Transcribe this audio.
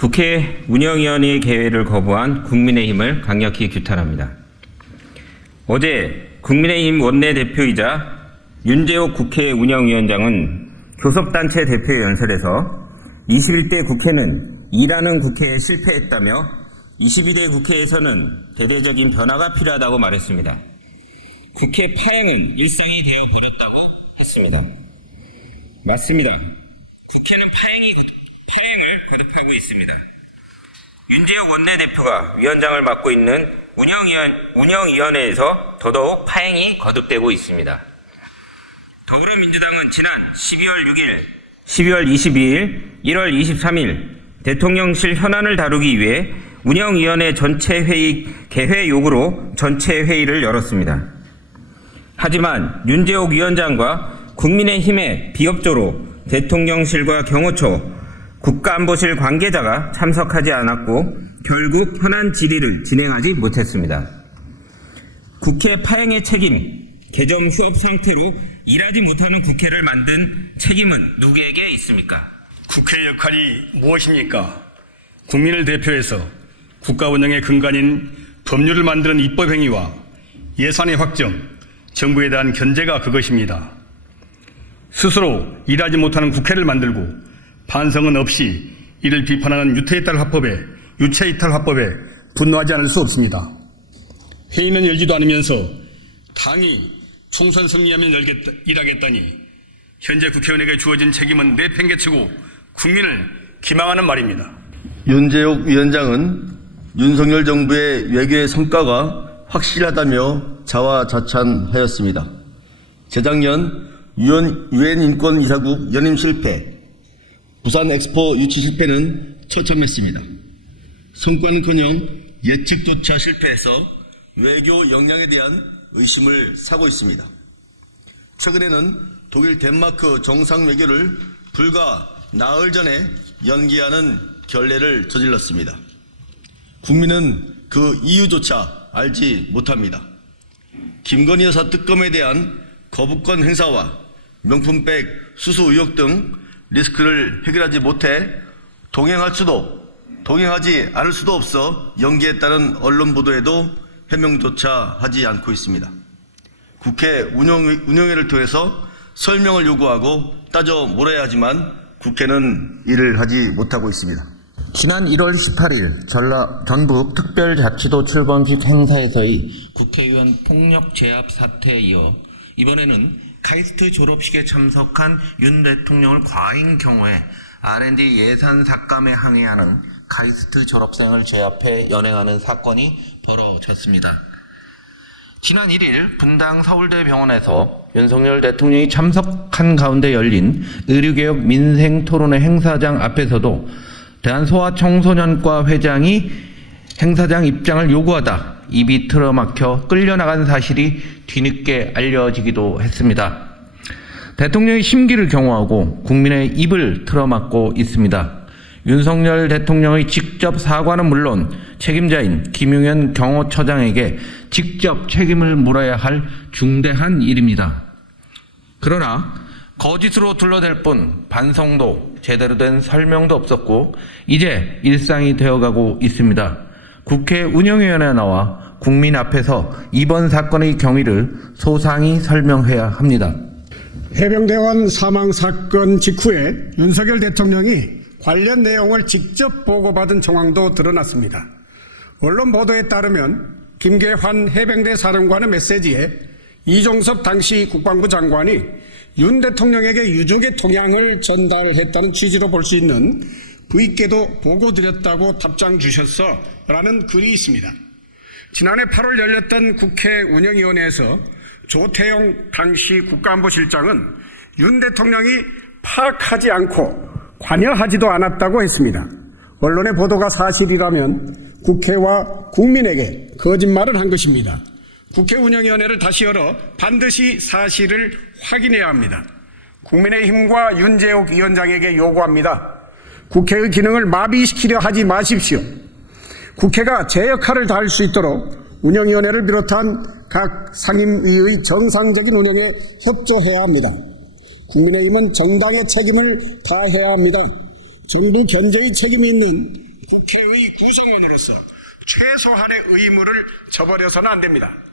국회 운영위원회의 개회를 거부한 국민의힘을 강력히 규탄합니다. 어제 국민의힘 원내대표이자 윤재옥 국회 운영위원장은 교섭단체 대표 연설에서 21대 국회는 일하는 국회에 실패했다며 22대 국회에서는 대대적인 변화가 필요하다고 말했습니다. 국회 파행은 일상이 되어버렸다고 했습니다. 맞습니다. 국회는 파행을 거듭하고 있습니다. 윤재옥 원내대표가 위원장을 맡고 있는 운영위원회에서 더더욱 파행이 거듭되고 있습니다. 더불어민주당은 지난 12월 6일, 12월 22일, 1월 23일 대통령실 현안을 다루기 위해 운영위원회 전체 회의 개회 요구로 전체 회의를 열었습니다. 하지만 윤재옥 위원장과 국민의힘의 비협조로 대통령실과 경호처, 국가안보실 관계자가 참석하지 않았고 결국 현안 질의를 진행하지 못했습니다. 국회 파행의 책임, 개점 휴업 상태로 일하지 못하는 국회를 만든 책임은 누구에게 있습니까? 국회의 역할이 무엇입니까? 국민을 대표해서 국가 운영의 근간인 법률을 만드는 입법행위와 예산의 확정, 정부에 대한 견제가 그것입니다. 스스로 일하지 못하는 국회를 만들고 반성은 없이 이를 비판하는 유체이탈 화법에 분노하지 않을 수 없습니다. 회의는 열지도 않으면서 당이 총선 승리하면 일하겠다니 현재 국회의원에게 주어진 책임은 내팽개치고 국민을 기망하는 말입니다. 윤재옥 위원장은 윤석열 정부의 외교의 성과가 확실하다며 자화자찬하였습니다. 재작년 유엔 인권이사국 연임 실패, 부산 엑스포 유치 실패는 처참했습니다. 성과는커녕 예측조차 실패해서 외교 역량에 대한 의심을 사고 있습니다. 최근에는 독일 덴마크 정상 외교를 불과 나흘 전에 연기하는 결례를 저질렀습니다. 국민은 그 이유조차 알지 못합니다. 김건희 여사 특검에 대한 거부권 행사와 명품백 수수 의혹 등 리스크를 해결하지 못해 동행하지 않을 수도 없어 연기했다는 언론 보도에도 해명조차 하지 않고 있습니다. 국회 운영회를 통해서 설명을 요구하고 따져 물어야 하지만 국회는 이를 하지 못하고 있습니다. 지난 1월 18일 전북 특별자치도 출범식 행사에서의 국회의원 폭력 제압 사태에 이어 이번에는 카이스트 졸업식에 참석한 윤 대통령을 과잉 경호해 R&D 예산 삭감에 항의하는 카이스트 졸업생을 제압해 연행하는 사건이 벌어졌습니다. 지난 1일 분당 서울대병원에서 윤석열 대통령이 참석한 가운데 열린 의료개혁 민생토론회 행사장 앞에서도 대한소아청소년과 회장이 행사장 입장을 요구하다 입이 틀어막혀 끌려나간 사실이 뒤늦게 알려지기도 했습니다. 대통령이 심기를 경호하고 국민의 입을 틀어막고 있습니다. 윤석열 대통령의 직접 사과는 물론 책임자인 김용현 경호처장에게 직접 책임을 물어야 할 중대한 일입니다. 그러나 거짓으로 둘러댈 뿐 반성도 제대로 된 설명도 없었고 이제 일상이 되어가고 있습니다. 국회 운영위원회에 나와 국민 앞에서 이번 사건의 경위를 소상히 설명해야 합니다. 해병대원 사망 사건 직후에 윤석열 대통령이 관련 내용을 직접 보고받은 정황도 드러났습니다. 언론 보도에 따르면 김계환 해병대 사령관의 메시지에 이종섭 당시 국방부 장관이 윤 대통령에게 유족의 동향을 전달했다는 취지로 볼 수 있는 부익게도 보고드렸다고 답장 주셨어 라는 글이 있습니다. 지난해 8월 열렸던 국회 운영위원회에서 조태용 당시 국가안보실장은 윤 대통령이 파악하지 않고 관여하지도 않았다고 했습니다. 언론의 보도가 사실이라면 국회와 국민에게 거짓말을 한 것입니다. 국회 운영위원회를 다시 열어 반드시 사실을 확인해야 합니다. 국민의힘과 윤재옥 위원장에게 요구합니다. 국회의 기능을 마비시키려 하지 마십시오. 국회가 제 역할을 다할 수 있도록 운영위원회를 비롯한 각 상임위의 정상적인 운영에 협조해야 합니다. 국민의힘은 정당의 책임을 다해야 합니다. 정부 견제의 책임이 있는 국회의 구성원으로서 최소한의 의무를 저버려서는 안 됩니다.